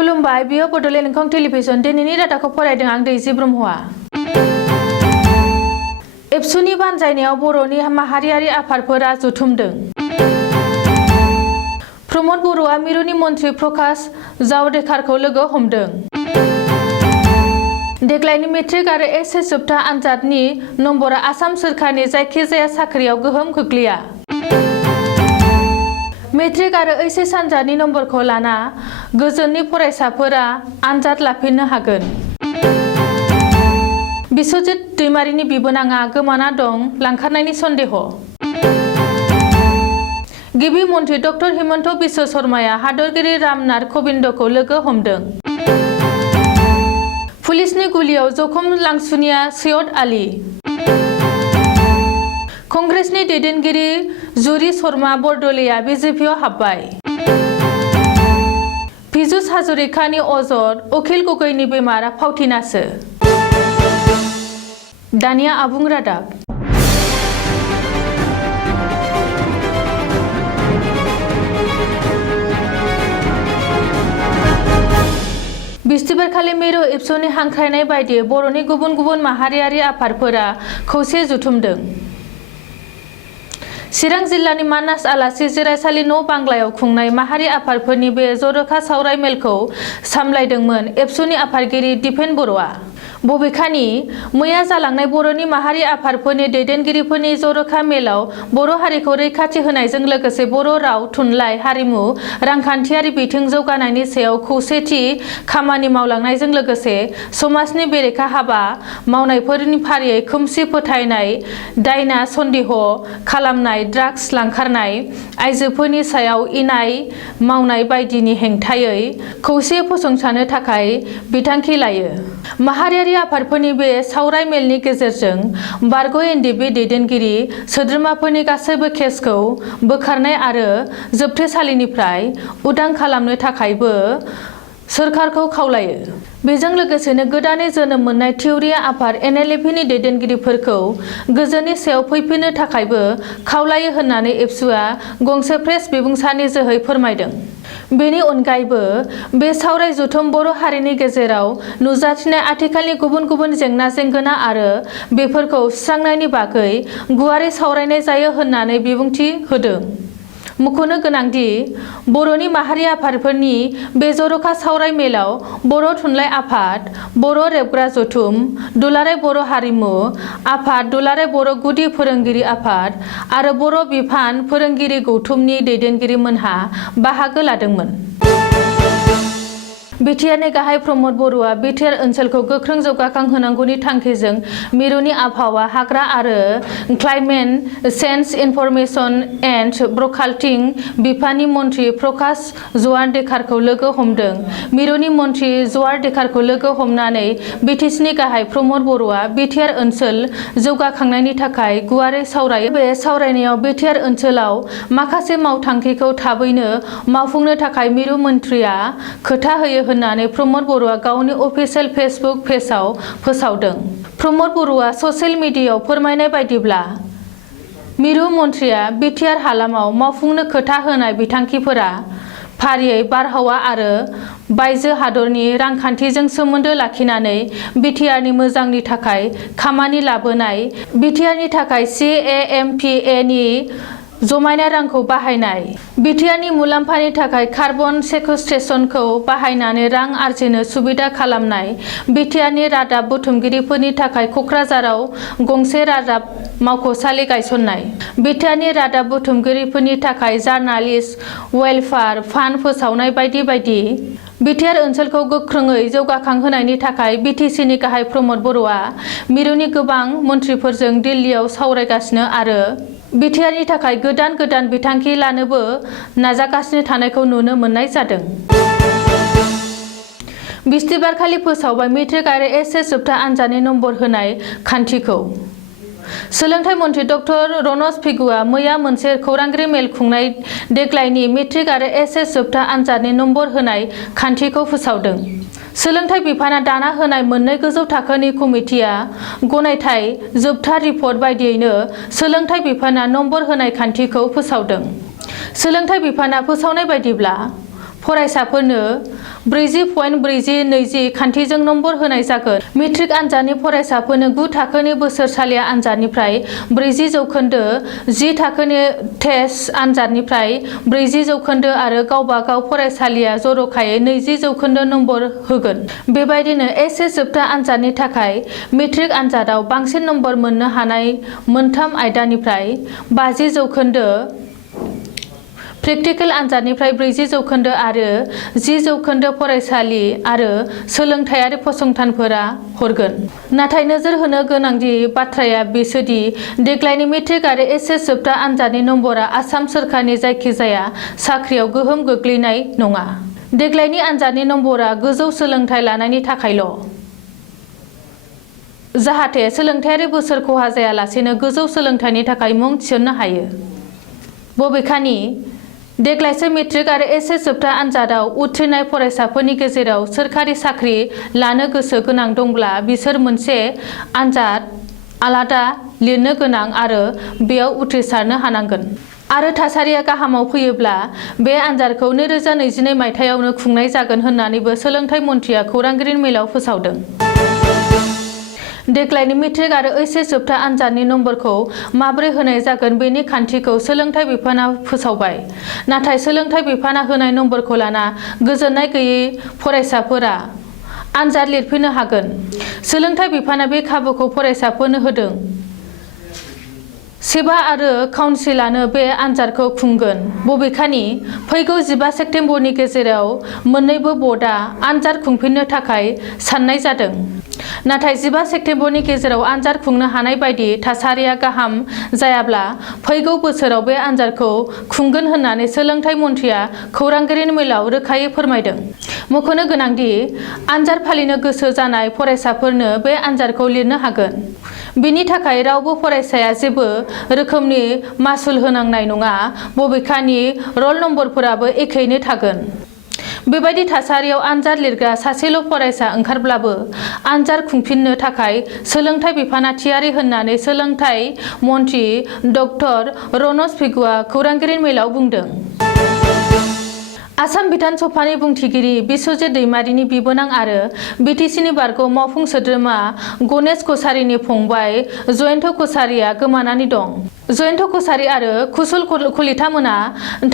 खुलुमबाय बियो बड'लेण्ड इंखं टेलिभिजन दिनैनि रादाबखौ फरायदों आं दैजि ब्रह्मआ। एबसुनि बानजायनायाव बर'नि माहारियारि आफादफोरा जथुमदों। प्रमद बर'आ मिरुनि मन्त्रि प्रकाश जावडेकारखौ लोगो हमदों। देग्लायनि मेट्रिक आरो एचएस जोबथा आनजादनि नम्बरा आसाम सोरखारनि जायखिजाया साख्रियाव गोहोम खोख्लैया। मेट्रिक आरो एचएस आनजादनि नम्बरखौ लाना गोजोननि फरायसाफोरा आनजाद लाफिननो हागोन। बिस्वजित दैमारिनि बिबोनाङा गोमाना दं लांखारनायनि सन्देह। गिबि मन्त्रि डक्टर हिमन्त बिश्व शर्माया हादरगिरि रामनाथ कविन्दखौ लोगो हमदों। पुलिसनि गुलियाव जखम लांसुनिया सैयद आली। कंग्रेसनि दैदेनगिरि जुरि शर्मा बरदलैया बिजेपिआव हाबबाय। पीयूष हाजरिकानि अजद अखिल गगैनि बेमारा फावथिनासो। दानिया आबुं रादाब। बिस्थिबारखालि मिरु एबसुनि हांख्रायनाय बायदि बर'नि गुबुन गुबुन माहारियारि आफादफोरा खौसे जथुमदों। चिरां जिल्लानि मानास आलासि जिरायसालि न' बांग्लायाव खुंनाय माहारि आफादफोरनि बे जर'खा सावराय मेलखौ सामलायदोंमोन एबसुनि आफादगिरि दिपेन बर'आ। बबेखानि मैया जालांनाय बर'नि माहारि आफादफोरनि दैदेनगिरिफोरनि जर'खा मेलाव बर' हारिखौ रैखाथि होनायजों लोगोसे बर' राव थुनलाइ हारिमु रांखान्थियारि बिथिं जौगानायनि सायाव खौसेथि खामानि मावलांनायजों लोगोसे समाजनि बेरेखा हाबा मावनायफोरनि फारियै खोमसि फोथायनाय दायना सन्देह खालामनाय ड्राग्स लांखारनाय आइजोफोरनि सायाव इनाय मावनाय बायदिनि हेंथायै खौसे फसंथानो थाखाय बिथांखि लायो। माहारियारि आफादफोरनि बे सावराय मेलनि गेजेरजों बारग' एनडिबि दैदेनगिरि सोद्रोमाफोरनि गासैबो केसखौ बोखारनाय आरो जोबथेसालिनिफ्राय उदां खालामनो थाखायबो सोरखारखौ खावलायो। बेजों लोगोसेनो गोदानै जोनोम मोननाय थिउरिया आफाद एनएलएफनि दैदेनगिरिफोरखौ गोजोननि सायाव फैफिननो थाखायबो खावलायो होननानै एबसुआ गंसे प्रेस बिबुंसारनि जोहै फोरमायदों। बेनि अनगायैबो बे सावराय जथुम बर' हारिनि गेजेराव नुजाथिनाय आथिखालनि गुबुन गुबुन जेंना जेंगोना आरो बेफोरखौ सुस्रांनायनि बागै गुवारै सावरायनाय जायो होननानै बिबुंथि होदों। मख'नो गोनांदि बर'नि माहारि आफादफोरनि बे जर'खा सावराय मेलाव बर' थुनलाइ आफाद, बर' रेबग्रा जथुम, दुलाराय बर' हारिमु आफाद, दुलाराय बर' गुदि फोरोंगिरि आफाद आरो बर' बिफान फोरोंगिरि गौथुमनि दैदेनगिरिमोनहा बाहागो लादोंमोन। बिटिआरनि गाहाय प्रमद बर'आ बिटिआर ओनसोलखौ गोख्रों जौगाखां होनांगौनि थांखिजों मिरुनि आबहावा, हाग्रा आरो climate change information and broadcasting बिफाननि मन्त्रि प्रकाश जावडेकारखौ लोगो हमदों। मिरुनि मन्त्रि जावडेकारखौ लोगो हमनानै बिटिसिनि गाहाय प्रमद बर'आ बिटिआर ओनसोल जौगाखांनायनि थाखाय गुवारै सावरायो। बे सावरायनायाव बिटिआर ओनसोलाव माखासे मावथांखिखौ थाबैनो मावफुंनो थाखाय मिरु मन्थ्रिया खोथा होयो होननानै प्रमद बर'आ गावनि अफिसियेल फेसबुक पेजआव फोसावदों। प्रमद बर'आ ससियेल मिडियायाव फोरमायनाय बायदिब्ला मिरु मन्थ्रिया बिटिआर हालामाव मावफुंनो खोथा होनाय बिथांखिफोरा फारियै बारहावा आरो बायजो हादरनि रांखान्थिजों सोमोन्दो लाखिनानै बिटिआरनि मोजांनि थाखाय खामानि लाबोनाय, बिटिआरनि थाखाय CAMPA नि जमायनाय रांखौ बाहायनाय, बिटिआरनि मुलाम्फानि थाखाय कार्बन सेकुस्ट्रेशनखौ बाहायनानै रां आरजिनो सुबिदा खालामनाय, बिटिआरनि रादाब बुथुमगिरिफोरनि थाखाय क'क्राझाराव गंसे रादाब मावख'सालि गायसननाय, बिटिआरनि रादाब बुथुमगिरिफोरनि थाखाय जार्नालिस्ट वेलफेयार फान्ड फोसावनाय बायदि बायदि। बिटिआर ओनसोलखौ गोख्रोङै जौगाखांहोनायनि थाखाय बिटिसिनि गाहाय प्रमद बर'आ मिरुनि गोबां मन्थ्रिफोरजों दिल्लीयाव सावरायगासिनो आरो बिटिआरनि थाखाय गोदान गोदान बिथांखि लानोबो नाजागासिनो थानायखौ नुनो मोननाय जादों। बिस्थिबारखालि फोसावबाय मेट्रिक आरो एचएस जोबथा आनजादनि नम्बर होनाय खान्थिखौ। सोलोंथाइ मन्थ्रि डक्टर रनज पेगुआ मैया मोनसे खौरांगिरि मेल खुंनाय देग्लायनि मेट्रिक आरो एचएस जोबथा आनजादनि नम्बर होनाय खान्थिखौ फोसावदों। सोलोंथाइ बिफाना दाना होनाय मोननै गोजौ थाखोनि कमिटिया गनायथाय जोबथा रिपर्ट बायदियैनो सोलोंथाइ बिफाना नम्बर होनाय खान्थिखौ फोसावदों। सोलोंथाइ बिफाना फोसावनाय बायदिब्ला फरायसाफोरनो 40.4020 खान्थिजों नम्बर होनाय जागोन। मेट्रिक आनजादनि फरायसाफोरनो 9 थाखोनि बोसोरसालिया आनजादनिफ्राय 40%, 10 थाखोनि टेस्ट आनजादनिफ्राय 40% आरो गावबा गाव फरायसालिया जर'खायै 20% नम्बर होगोन। बेबायदिनो एचएस जोबथा आनजादनि थाखाय मेट्रिक आनजादाव बांसिन नम्बर मोननो हानाय मोनथाम आयदानिफ्राय 50%, प्रेक्टिकेल आनजादनिफ्राय 40% आरो 10% फरायसालि आरो सोलोंथायारि फसंथानफोरा हरगोन। नाथाय नोजोर होनो गोनां बाथ्राया बेसोदि देग्लायनि मेट्रिक आरो एचएस जोबथा आनजादनि नम्बरा आसाम सोरखारनि जायखिजाया साख्रियाव गोहोम गोग्लैनाय नङा। देग्लायनि आनजादनि नम्बरा गोजौ सोलोंथाइ लानायनि थाखायल'। जाहाथे सोलोंथायारि बोसोर खहा जायालासेनो गोजौ सोलोंथाइनि थाखाय मुं थिसननो हायो। बबेखानि देग्लायसो मेट्रिक आरो एचएस जोबथा आनजादाव उथ्रिनाय फरायसाफोरनि गेजेराव सोरखारि साख्रि लानो गोसो गोनां दंब्ला बिसोर मोनसे आनजाद आलादा लिरनो गोनां आरो बेयाव उथ्रिसारनो हानांगोन। आरो थासारिया गाहामाव फैयोब्ला बे आनजादखौ 2022 मायथाइयावनो खुंनाय जागोन होन्नानैबो सोलोंथाइ मन्थ्रिया खौरांगिरि मेलाव फोसावदों। देग्लायनि मेट्रिक आरो एचएस जोबथा आनजादनि नम्बरखौ माबोरै होनाय जागोन बेनि खान्थिखौ सोलोंथाइ बिफाना फोसावबाय। नाथाय सोलोंथाइ बिफाना होनाय नम्बरखौ लाना गोजोननाय गैयै फरायसाफोरा आनजाद लिरफिननो हागोन। सोलोंथाइ बिफाना बे खाबुखौ फरायसाफोरनो होदों। सेबा आरो काउन्सिलानो बे आनजादखौ खुंगोन। बबेखानि फैगौ 15 सेप्तेम्बरनि गेजेराव मोन्नैबो बर्डआ आनजाद खुंफिननो थाखाय साननाय जादों। नाथाय 15 सेप्तेम्बरनि गेजेराव आनजाद खुंनो हानाय बायदि थासारिया गाहाम जायाब्ला फैगौ बोसोराव बे आनजादखौ खुंगोन होन्नानै सोलोंथाइ मन्थ्रिया खौरांगिरिनि मेलाव रोखायै फोरमायदों। मख'नो गोनांदि आनजाद फालिनो गोसो जानाय फरायसाफोरनो बे आनजादखौ लिरनो हागोन। बिनि थाखाय रावबो फरायसाया जेबो रोखोमनि मासुल होनांनाय नङा। बबेखानि रल नम्बरफोराबो एखेयैनो थागोन। बेबायदि थासारियाव आनजाद लिरग्रा सासेल' फरायसा ओंखारब्लाबो आनजाद खुंफिननो थाखाय सोलोंथाइ बिफाना थियारि होन्नानै सोलोंथाइ मन्थ्रि डक्टर रनज पेगुआ खौरांगिरि मेलाव बुंदों। आसाम बिधान सभानि बुंथिगिरि बिस्वजित दैमारिनि बिबोनां आरो बिटिसिनि बारग' मावफुं सोद्रोमा गणेश कछारीनि फंबाय जयन्त कछारीया गोमानानै दं। जयन्त कछारी आरो कुशल कलितामोना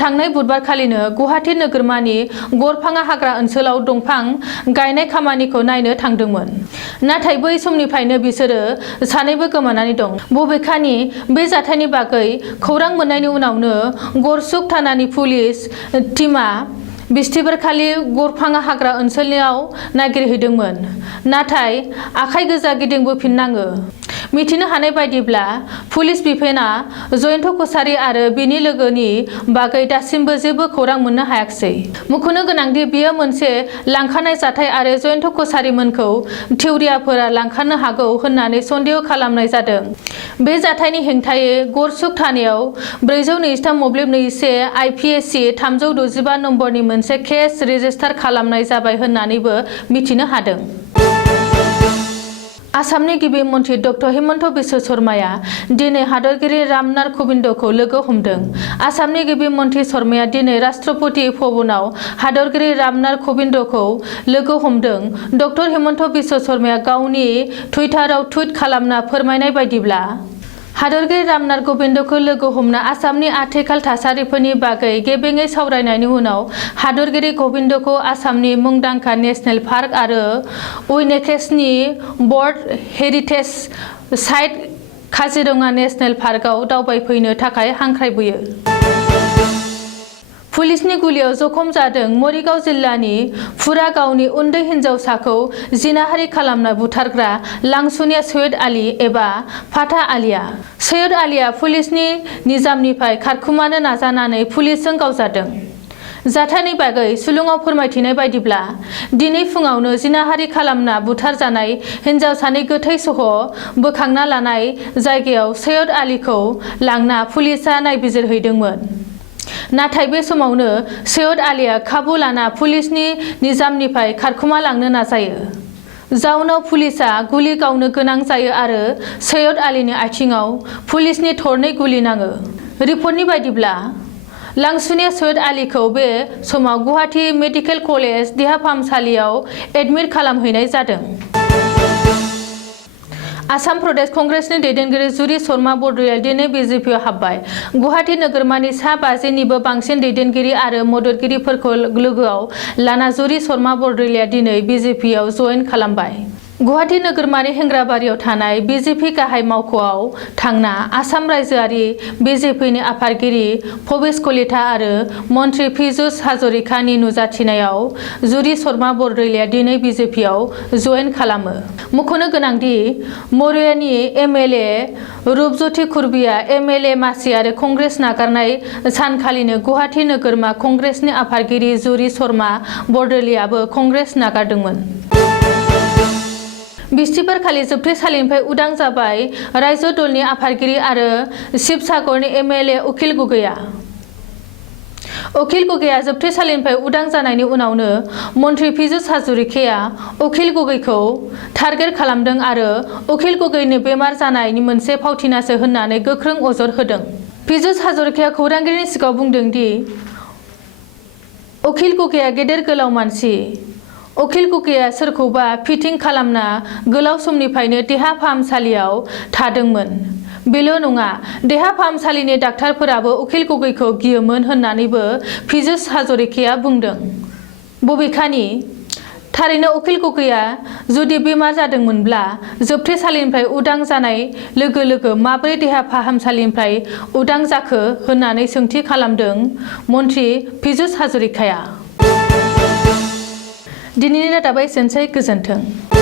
थांनाय बुधबारखालिनो गुवाहाटी नोगोरमानि गरफाङा हाग्रा ओनसोलाव दंफां गायनाय खामानिखौ नायनो थांदोंमोन। नाथाय बै समनिफ्रायनो बिसोरो सानैबो गोमानानै दं। बबेखानि बे जाथायनि बागै खौरां मोननायनि उनावनो गरसुक थानानि पुलिस टीमआ बिस्थिबारखालि गरफाङा हाग्रा ओनसोलाव नागिरहैदोंमोन। नाथाय आखाइ गोजा गिदिंबोफिननाङो। मिथिनो हानाय बायदिब्ला पुलिस बिफाना जयन्त कछारी आरो बिनि लोगोनि बागै दासिमबो जेबो खौरां मोननो हायाखिसै। मख'नो गोनांदि बेयो मोनसे लांखारनाय जाथाय आरो जयन्त कछारीमोनखौ थिउरियाफोरा लांखारनो हागौ होन्नानै सन्देह खालामनाय जादों। बे जाथायनि हेंथायै गरसुक थानायाव 423/21 आइपिएसि 365 नम्बरनि मोनसे केस रेजिस्टार खालामनाय जाबाय होन्नानैबो मिथिनो हादों। आसामनि गिबि मन्थ्रि डक्टर हिमन्त बिश्व शर्माया दिनै हादरगिरि रामनाथ कविन्दखौ लोगो हमदों। आसामनि गिबि मन्थ्रि शर्माया दिनै राष्ट्रपति भवनाव हादरगिरि रामनाथ कविन्दखौ लोगो हमदों। डक्टर हिमन्त बिश्व शर्माया गावनि टुइटाराव टुइट खालामना फोरमायनाय बायदिब्ला हादरगिरि रामनाथ कविन्दखौ लोगो हमना आसामनि आथिखाल थासारिफोरनि बागै गेबेङै सावरायनायनि उनाव हादरगिरि कविन्दखौ आसामनि मुंदांखा नेशनेल पार्क आरो उइनेस्क'नि world heritage site Kaziranga national पार्कआव दावबायफैनो थाखाय हांख्रायबोयो। पुलिसनि गुलियाव जखम जादों मरिगाव जिल्लानि फुरागावनि उन्दै हिन्जावसाखौ जिनाहारि खालामना बुथारग्रा लांसुनिया सैयद आली एबा फाथा आलीया। सैयद आलीया पुलिसनि निजामनिफ्राय खारखुमानो नाजानानै पुलिसजों गावजादों। जाथायनि बागै सुलुङाव फोरमायथिनाय बायदिब्ला दिनै फुङावनो जिनाहारि खालामना बुथारजानाय हिन्जावसानि गोथै सह' बोखांना लानाय जायगायाव सैयद आलीखौ लांना पुलिसआ नायबिजिरहैदोंमोन। नाथाय बे समावनो सैयद आलीया खाबु लाना पुलिसनि निजामनिफ्राय खारखुमा लांनो नाजायो। जाउनाव पुलिसआ गुलि गावनो गोनां जायो आरो सैयद आलीनि आथिङाव पुलिसनि थरनै गुलि नाङो। रिपर्टनि बायदिब्ला लांसुनिया सैयद आलीखौ बे समाव गुवाहाटी मेडिकेल कलेज देहा फाहामसालियाव एडमिट खालामहैनाय जादों। आसाम प्रदेश कंग्रेसनि दैदेनगिरि जुरि शर्मा बरदलैया दिनै बिजेपिआव हाबबाय। गुवाहाटी नोगोरमानि सा 50निबो बांसिन दैदेनगिरि आरो मददगिरिफोरखौ लोगोआव लाना जुरि शर्मा बरदलैया दिनै बिजेपिआव जयेन खालामबाय। गुवाहाटी नोगोरमानि हेंग्राबारियाव थानाय बिजेपि गाहाय मावख'आव थांना आसाम रायजोआरि बिजेपिनि आफादगिरि भबेश कलिता आरो मन्त्रि पीयूष हाजरिकानि नुजाथिनायाव जुरि शर्मा बरदलैया दिनै बिजेपिआव जयेन खालामो। मख'नो गोनांदि मौर्यानि एमएलए रूपज्योति खुरबिया एमएलए मासि आरो कंग्रेस नागारनाय सानखालिनो गुवाहाटी नोगोरमा कंग्रेसनि आफादगिरि जुरि शर्मा बरदलैयाबो कंग्रेस नागारदोंमोन। बिस्थिबारखालि जोबथेसालिनिफ्राय उदां जाबाय रायजो दलनि आफादगिरि आरो शिबसागरनि एमएलए अखिल गगैया। अखिल गगैया जोबथेसालिनिफ्राय उदां जानायनि उनावनो मन्त्रि पीयूष हाजरिकाया अखिल गगैखौ टार्गेट खालामदों आरो अखिल गगैनि बेमार जानायनि मोनसे फावथिनासो होननानै गोख्रों अजद होदों। पीयूष हाजरिकाया खौरांगिरिनि सिगाङाव बुंदों दि अखिल गगैया गेदेर गोलाव मानसि। अखिल गगैया सोरखौबा फिटिं खालामना गोलाव समनिफ्रायनो देहा फाहामसालियाव थादोंमोन। बेल' नङा, देहा फाहामसालिनि डाक्टारफोराबो अखिल गगैखौ गियोमोन होननानैबो पीयूष हाजरिकाया बुंदों। बबेखानि थारैनो अखिल गगैया जुदि बेमार जादोंमोनब्ला जोबथेसालिनिफ्राय उदां जानाय लोगो लोगो माबोरै देहा फाहामसालिनिफ्राय उदां जाखो होननानै सोंथि खालामदों मन्त्रि पीयूष हाजरिकाया। दिनैनि रादाबा एसेनोसै, गोजोन्थों।